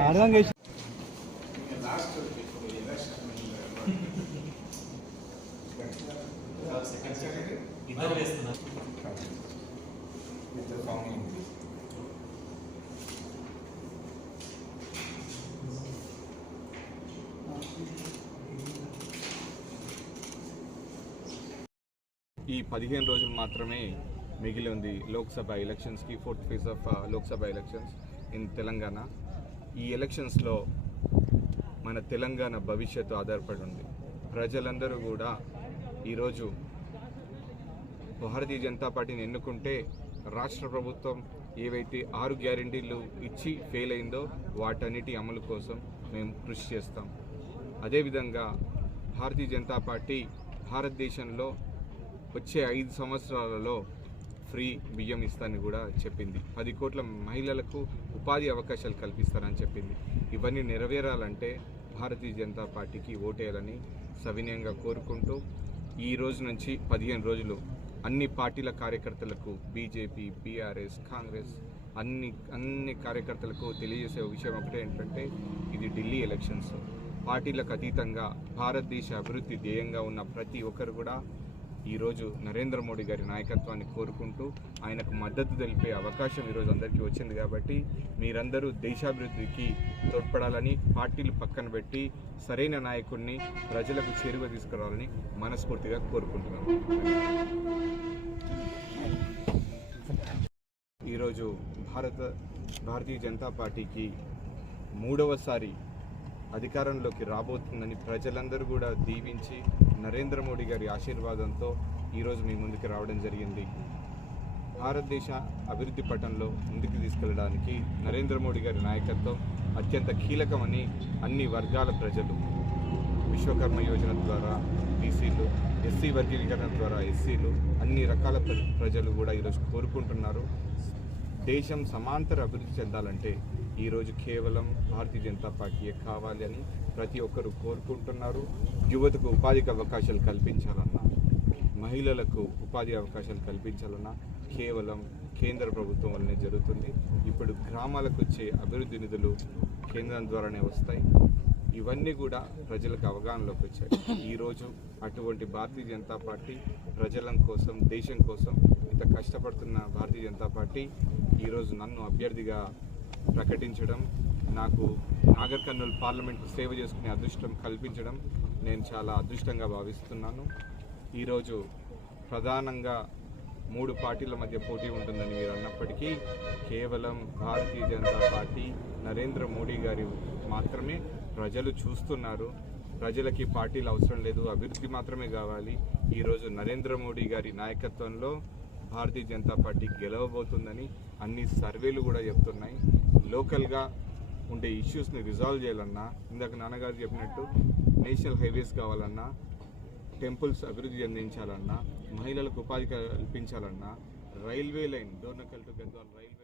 అర్థం చేసి ఇద్దరు వేస్తున్నారు ఈ పదిహేను రోజులు మాత్రమే మిగిలి ఉంది లోక్సభ ఎలక్షన్స్కి fourth phase of Lok Sabha elections in Telangana. ఈ ఎలక్షన్స్లో మన తెలంగాణ భవిష్యత్తు ఆధారపడి ఉంది. ప్రజలందరూ కూడా ఈరోజు భారతీయ జనతా పార్టీని ఎన్నుకుంటే రాష్ట్ర ప్రభుత్వం ఏవైతే ఆరు గ్యారంటీలు ఇచ్చి ఫెయిల్ అయిందో వాటన్నిటి అమలు కోసం మేము కృషి చేస్తాం. అదేవిధంగా భారతీయ జనతా పార్టీ భారతదేశంలో వచ్చే ఐదు సంవత్సరాలలో ఫ్రీ బియ్యం ఇస్తానని కూడా చెప్పింది. పది కోట్ల మహిళలకు ఉపాధి అవకాశాలు కల్పిస్తారని చెప్పింది. ఇవన్నీ నెరవేరాలంటే భారతీయ జనతా పార్టీకి ఓటేయాలని సవినయంగా కోరుకుంటూ ఈ రోజు నుంచి పదిహేను రోజులు అన్ని పార్టీల కార్యకర్తలకు బీజేపీ బీఆర్ఎస్ కాంగ్రెస్ అన్ని అన్ని కార్యకర్తలకు తెలియజేసే విషయం ఒకటే ఏంటంటే ఇది ఢిల్లీ ఎలక్షన్స్. పార్టీలకు అతీతంగా భారతదేశ అభివృద్ధి ధ్యేయంగా ఉన్న ప్రతి ఒక్కరు కూడా ఈరోజు నరేంద్ర మోడీ గారి నాయకత్వాన్ని కోరుకుంటూ ఆయనకు మద్దతు తెలిపే అవకాశం ఈరోజు అందరికీ వచ్చింది కాబట్టి మీరందరూ దేశాభివృద్ధికి తోడ్పడాలని పార్టీలు పక్కన పెట్టి సరైన నాయకుడిని ప్రజలకు చేరువ తీసుకురావాలని మనస్ఫూర్తిగా కోరుకుంటున్నాను ఈరోజు భారత భారతీయ జనతా పార్టీకి మూడవసారి అధికారంలోకి రాబోతుందని ప్రజలందరూ కూడా దీవించి నరేంద్ర మోడీ గారి ఆశీర్వాదంతో ఈరోజు మీ ముందుకు రావడం జరిగింది. భారతదేశ అభివృద్ధి పటంలో ముందుకు తీసుకెళ్ళడానికి నరేంద్ర మోడీ గారి నాయకత్వం అత్యంత కీలకమని అన్ని వర్గాల ప్రజలు విశ్వకర్మ యోజన ద్వారా బీసీలు ఎస్సీ వర్గీకరణ ద్వారా ఎస్సీలు అన్ని రకాల ప్ర- ప్రజలు కూడా ఈరోజు కోరుకుంటున్నారు. దేశం సమాంతర అభివృద్ధి చెందాలంటే ఈరోజు కేవలం భారతీయ జనతా పార్టీయే కావాలి అని ప్రతి ఒక్కరు కోరుకుంటున్నారు. యువతకు ఉపాధికి అవకాశాలు కల్పించాలన్నా మహిళలకు ఉపాధి అవకాశాలు కల్పించాలన్నా కేవలం కేంద్ర ప్రభుత్వం వల్లనే జరుగుతుంది. ఇప్పుడు గ్రామాలకు వచ్చే అభివృద్ధి నిధులు కేంద్రం ద్వారానే వస్తాయి. ఇవన్నీ కూడా ప్రజలకు అవగాహనలోకి వచ్చాయి. ఈరోజు అటువంటి భారతీయ జనతా పార్టీ ప్రజల కోసం దేశం కోసం ఇంత కష్టపడుతున్న భారతీయ జనతా పార్టీ ఈరోజు నన్ను అభ్యర్థిగా ప్రకటించడం నాకు నాగర్ కర్నూలు పార్లమెంట్కు సేవ చేసుకునే అదృష్టం కల్పించడం నేను చాలా అదృష్టంగా భావిస్తున్నాను. ఈరోజు ప్రధానంగా మూడు పార్టీల మధ్య పోటీ ఉంటుందని మీరు అన్నప్పటికీ కేవలం భారతీయ జనతా పార్టీ నరేంద్ర మోడీ గారి మాత్రమే ప్రజలు చూస్తున్నారు. ప్రజలకి పార్టీలు అవసరం లేదు. అభివృద్ధి మాత్రమే కావాలి. ఈరోజు నరేంద్ర మోడీ గారి నాయకత్వంలో భారతీయ జనతా పార్టీ గెలవబోతుందని అన్ని సర్వేలు కూడా చెప్తున్నాయి. లోకల్గా ఉండే ఇష్యూస్ని రిజాల్వ్ చేయాలన్నా ఇందాక నాన్నగారు చెప్పినట్టు నేషనల్ హైవేస్ కావాలన్నా టెంపుల్స్ అభివృద్ధి చెందించాలన్నా మహిళలకు ఉపాధి కల్పించాలన్నా railway line Dornakal to Gadwal railway